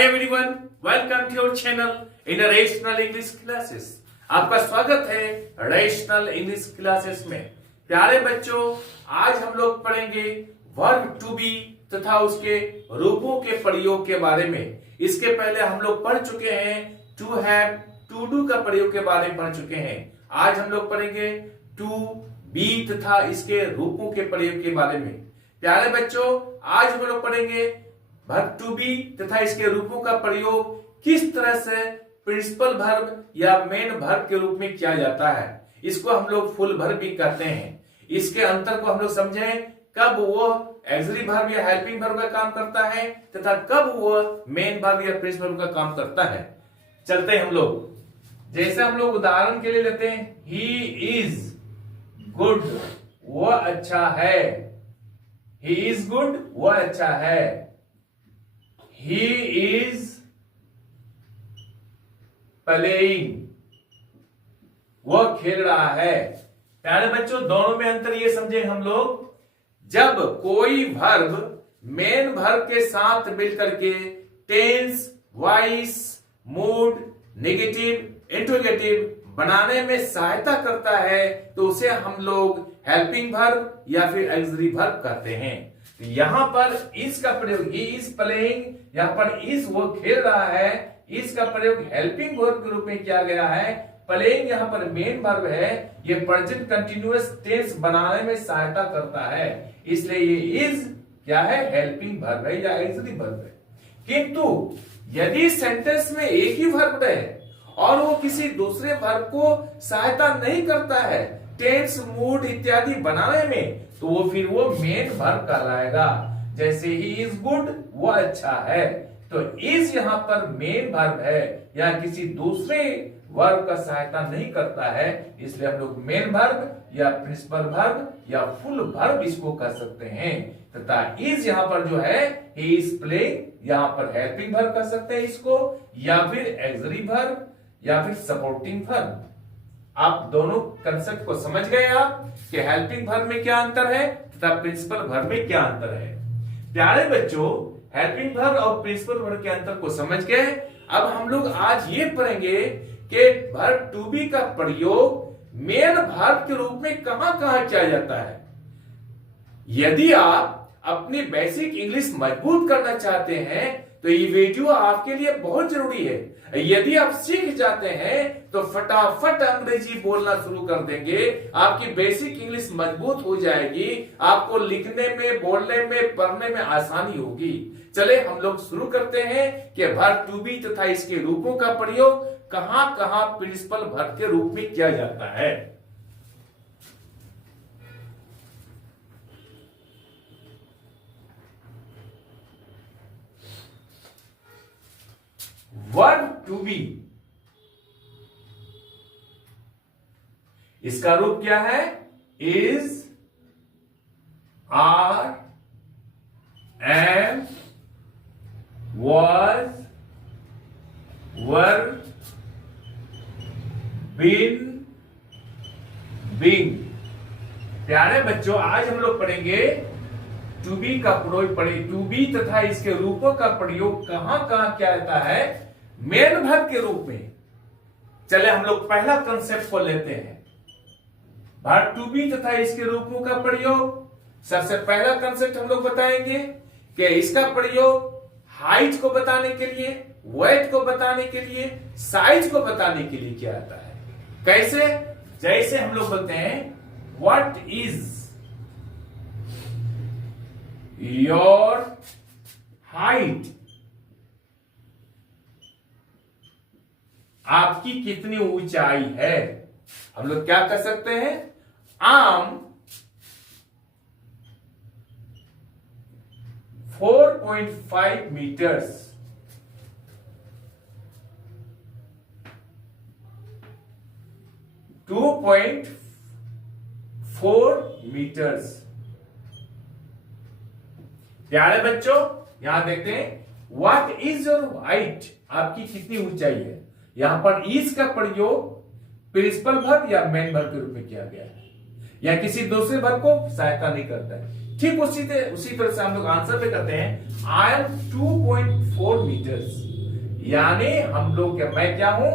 Hi everyone, welcome to your channel in rational English classes. आपका स्वागत है rational English classes में। प्यारे बच्चों, आज हम लोग पढ़ेंगे वर्ब टू बी तथा उसके रूपों के प्रयोग के बारे में। इसके पहले हम लोग पढ़ चुके हैं टू हैव, टू डू का प्रयोग के बारे में पढ़ चुके हैं। आज हम लोग पढ़ेंगे टू बी तथा इसके रूपों के प्रयोग के बारे में। प्यारे बच्चों, आज हम लोग पढ़ेंगे वर्ब टू बी तथा इसके रूपों का प्रयोग किस तरह से प्रिंसिपल वर्ब या मेन वर्ब के रूप में किया जाता है। इसको हम लोग फुल वर्ब भी कहते हैं। इसके अंतर को हम लोग समझें, कब वो ऑक्सिलरी वर्ब या हेल्पिंग वर्ब का काम करता है तथा कब वो मेन वर्ब या प्रिंसिपल वर्ब का काम करता है। चलते हैं हम लोग। जैसे हम लोग उदाहरण के लिए लेते हैं, ही इज गुड, वो अच्छा है। ही इज गुड, वो अच्छा है। He is playing, वो खेल रहा है। प्यारे बच्चों, दोनों में अंतर ये समझे हम लोग, जब कोई वर्ब मेन वर्ब के साथ मिलकर के tense, voice, mood, negative, interrogative बनाने में सहायता करता है तो उसे हम लोग हेल्पिंग वर्ब या फिर ऑक्सिलरी वर्ब कहते हैं। यहां पर इज का प्रयोग, ही इज प्लेइंग, यहां पर इज वो खेल रहा है, इज का प्रयोग हेल्पिंग वर्ब के रूप में किया गया है। प्लेइंग यहां पर मेन वर्ब है, ये प्रेजेंट कंटीन्यूअस टेंस बनाने में सहायता करता है, इसलिए ये इज क्या है, हेल्पिंग वर्ब है या ऑक्सिलरी वर्ब है। किंतु यदि सेंटेंस में एक ही वर्ब है और वो किसी दूसरे वर्ब को सहायता नहीं करता है टेंस, मूड इत्यादि बनाने में, तो वो फिर वो मेन वर्ब कहलाएगा। जैसे ही इज गुड, वो अच्छा है, तो इज यहां पर मेन वर्ब है या किसी दूसरे वर्ब का सहायता नहीं करता है, इसलिए हम लोग मेन वर्ब या प्रिंसिपल वर्ब या फुल वर्ब इसको कह सकते हैं। तथा इज यहां पर जो है, ही इज प्लेइंग, यहां पर हेल्पिंग वर्ब कह सकते हैं इसको, या फिर ऑक्सिलरी वर्ब या फिर सपोर्टिंग वर्ब। आप दोनों कंसेप्ट को समझ गए आप कि हेल्पिंग वर्ब में क्या अंतर है तथा प्रिंसिपल वर्ब में क्या अंतर है। प्यारे बच्चों, हेल्पिंग वर्ब और प्रिंसिपल वर्ब के अंतर को समझ गए। अब हम लोग आज ये पढ़ेंगे कि वर्ब टू बी का प्रयोग मेन वर्ब के रूप में कहां कहां किया जाता है। यदि आप अपनी बेसिक इंग्लिश मजबूत करना चाहते हैं तो ये वीडियो आपके लिए बहुत जरूरी है। यदि आप सीख जाते हैं तो फटाफट अंग्रेजी बोलना शुरू कर देंगे, आपकी बेसिक इंग्लिश मजबूत हो जाएगी, आपको लिखने में, बोलने में, पढ़ने में आसानी होगी। चले हम लोग शुरू करते हैं कि वर्ब टू बी तथा इसके रूपों का प्रयोग कहां कहां प्रिंसिपल वर्ब के रूप में किया जाता है। वर्ब टू बी, इसका रूप क्या है, is, are, am, was, were, been, being. प्यारे बच्चों, आज हम लोग पढ़ेंगे टू बी का प्रयोग, टू बी तथा इसके रूपों का प्रयोग कहां कहां किया जाता है मेन वर्ब के रूप में। चले हम लोग पहला कंसेप्ट को लेते हैं, वर्ब टू बी तथा इसके रूपों का प्रयोग। सबसे पहला कंसेप्ट हम लोग बताएंगे कि इसका प्रयोग हाइट को बताने के लिए, वेट को बताने के लिए, साइज को बताने के लिए किया जाता है। कैसे? जैसे हम लोग बोलते हैं व्हाट इज योर हाइट, आपकी कितनी ऊंचाई है। हम लोग क्या कर सकते हैं, आम 4.5 मीटर्स, टू 2.4 मीटर्स। प्यारे बच्चों, यहां देखते हैं व्हाट इज योर हाइट, आपकी कितनी ऊंचाई है। यहां पर इज का प्रयोग प्रिंसिपल वर्ब या मेन वर्ब के रूप में किया गया है या किसी दूसरे वर्ब को सहायता नहीं करता है। ठीक उसी तरह से हम लोग आंसर पे करते हैं आई एम 2.4 मीटर्स, यानी हम लोग मैं क्या हूं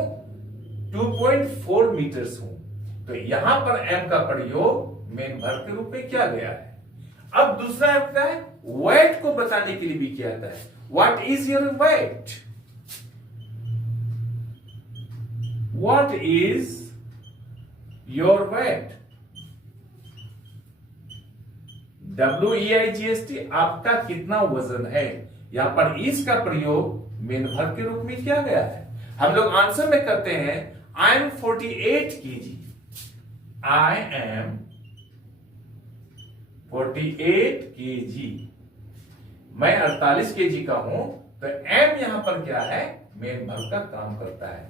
2.4 मीटर्स हूं। तो यहां पर m का प्रयोग मेन वर्ब के रूप में किया गया है। अब दूसरा आता है वेट को बताने के लिए भी किया जाता है। What is your weight, what is your weight, WEIGST, आपका कितना वजन है। यहां पर इस का प्रयोग मेन वर्ब के रूप में किया गया है। हम लोग आंसर में करते हैं I am 48 kg, I am 48 kg, मैं 48 kg का हूं। तो m यहां पर क्या है, मेन वर्ब का काम करता है।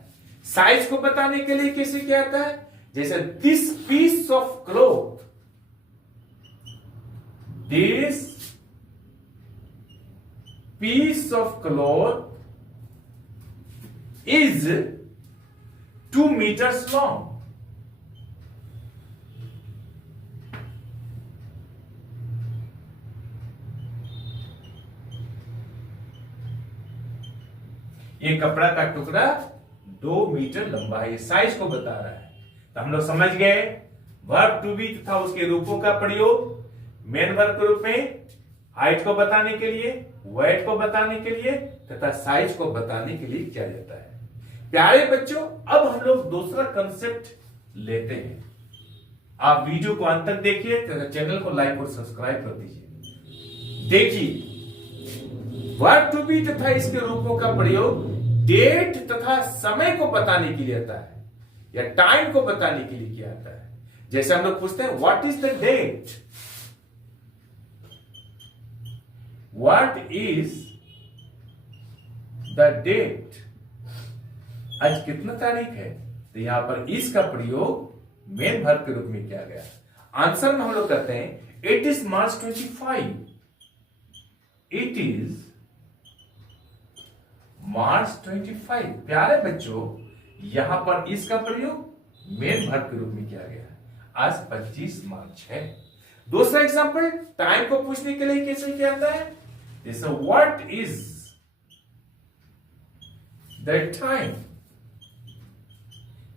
साइज को बताने के लिए कैसे क्या आता है, जैसे this piece of cloth, this piece of cloth is 2 meters long. ये कपड़ा का टुकड़ा 2 मीटर लंबा है, ये साइज को बता रहा है। तो हम लोग समझ गए वर्ब टू बी तथा उसके रूपों का प्रयोग मेन वर्ब के रूप में हाइट को बताने के लिए, वेट को बताने के लिए तथा साइज को बताने के लिए किया जाता है। प्यारे बच्चों, अब हम लोग दूसरा कंसेप्ट लेते हैं। आप वीडियो को अंत तक देखिए तथा चैनल को लाइक और सब्सक्राइब कर दीजिए। देखिए वर्ब टू बी तथा इसके रूपों का प्रयोग डेट तथा समय को बताने के लिए आता है या टाइम को बताने के लिए किया जाता है। जैसे हम लोग पूछते हैं what is the date, what is the date, आज कितना तारीख है। तो यहां पर इस का प्रयोग मेन वर्ब के रूप में किया गया। आंसर में हम लोग कहते हैं it is March 25, it is March 25। प्यारे बच्चों, यहां पर इसका प्रयोग मेन वर्ब के रूप में किया गया है। आज 25 मार्च है। दूसरा एग्जांपल टाइम को पूछने के लिए कैसे किया जाता है, जैसे व्हाट इज द टाइम,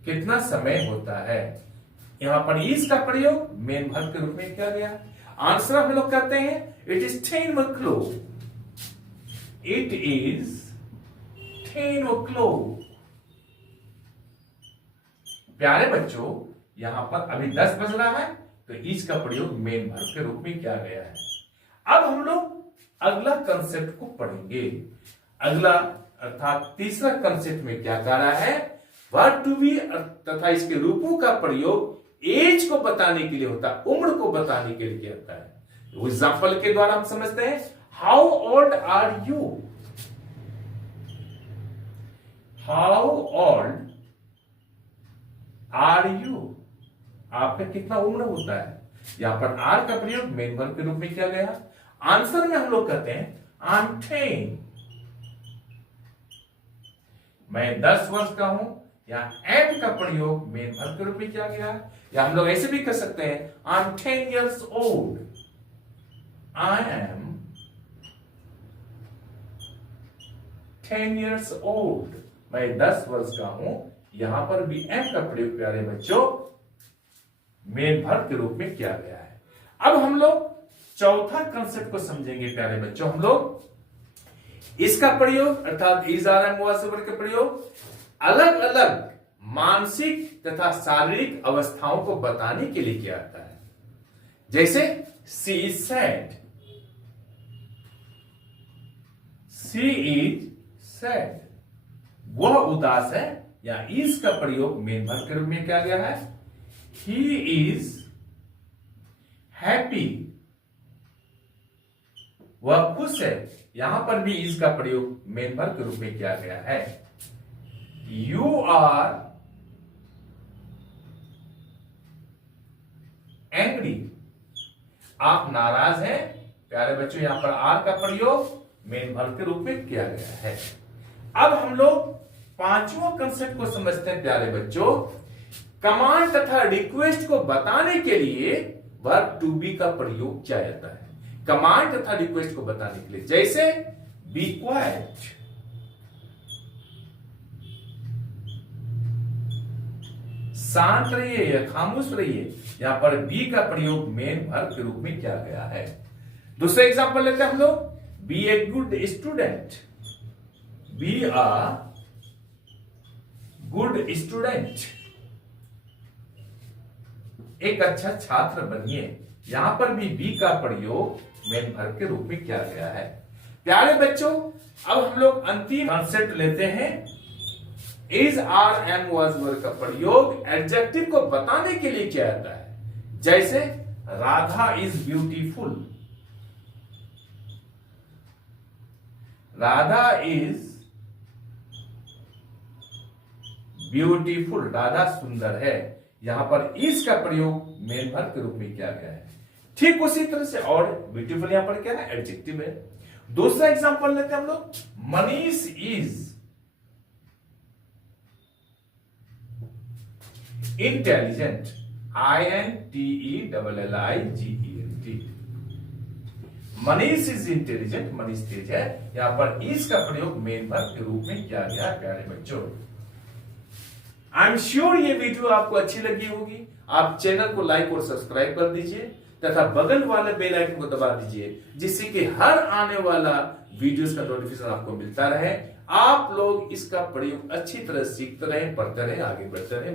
कितना समय होता है। यहां पर इस का प्रयोग मेन वर्ब के रूप में किया गया। आंसर हम लोग कहते हैं it is 10 o'clock, it is 10 o'clock। प्यारे बच्चों, यहां पर अभी 10 बज रहा है, तो इस का प्रयोग मेन वर्ब के रूप में किया गया है। अब हम लोग अगला कंसेप्ट को पढ़ेंगे। अगला अर्थात तीसरा कंसेप्ट में क्या कह रहा है, वर्ब टू बी तथा इसके रूपों का प्रयोग एज को बताने के लिए होता है, उम्र को बताने के लिए किया जाता है। एग्जाम्पल के द्वारा हम समझते हैं how old are you, how old are you, आपका कितना उम्र होता है। यहां पर आर का प्रयोग मेन वर्ब के रूप में किया गया। आंसर में हम लोग कहते हैं आई एम 10, मैं 10 वर्ष का हूं। या एम का प्रयोग मेन वर्ब के रूप में किया गया है। या हम लोग ऐसे भी कर सकते हैं I am 10 years old, I am 10 years old, मैं 10 वर्ष का हूं। यहां पर भी एम का प्रयोग प्यारे बच्चों मेन वर्ब के रूप में किया गया है। अब हम लोग चौथा कंसेप्ट को समझेंगे प्यारे बच्चों। हम लोग इसका प्रयोग अर्थात is are am was verb का प्रयोग अलग अलग मानसिक तथा शारीरिक अवस्थाओं को बताने के लिए किया जाता है। जैसे she is sad, she is sad, वह उदास है। या इज का प्रयोग मेन वर्ब के रूप में किया गया है। ही इज हैप्पी, वह खुश है। यहां पर भी इज का प्रयोग मेन वर्ब के रूप में किया गया है। यू आर एंग्री, आप नाराज हैं। प्यारे बच्चों, यहां पर आर का प्रयोग मेन वर्ब के रूप में किया गया है। अब हम लोग पांचवा कंसेप्ट को समझते हैं प्यारे बच्चों। कमांड तथा रिक्वेस्ट को बताने के लिए वर्ब टू बी का प्रयोग किया जाता है। कमांड तथा रिक्वेस्ट को बताने के लिए, जैसे बी क्वाइट, शांत रहिए या खामोश रहिए। यहां पर बी का प्रयोग मेन वर्ब के रूप में किया गया है। दूसरा एग्जांपल लेते हैं हम लोग, be a good student, be a good student, एक अच्छा छात्र बनिए। यहां पर भी बी का प्रयोग मेन वर्ब के रूप में किया गया है। प्यारे बच्चों, अब हम लोग अंतिम कॉन्सेप्ट लेते हैं। Is, are, am, was verb का प्रयोग एडजेक्टिव को बताने के लिए किया जाता है, जैसे Radha is beautiful, Radha is beautiful, Radha सुंदर है। यहां पर इज का प्रयोग मेन वर्ब के रूप में किया गया है। ठीक उसी तरह से, और ब्यूटीफुल यहां पर क्या है, एडजेक्टिव है। दूसरा एग्जांपल लेते हैं हम लोग, Manish is intelligent, INTELLIGENT, Manish is intelligent, Manish तेज है। यहां पर इज का प्रयोग मेन वर्ब के रूप में किया गया। प्यारे बच्चों, आई एम श्योर ये वीडियो आपको अच्छी लगी होगी। आप चैनल को लाइक और सब्सक्राइब कर दीजिए तथा बगल वाले बेल आइकन को दबा दीजिए, जिससे कि हर आने वाला वीडियोस का नोटिफिकेशन आपको मिलता रहे। आप लोग इसका प्रयोग अच्छी तरह सीखते रहे, पढ़ते रहे, आगे बढ़ते रहे।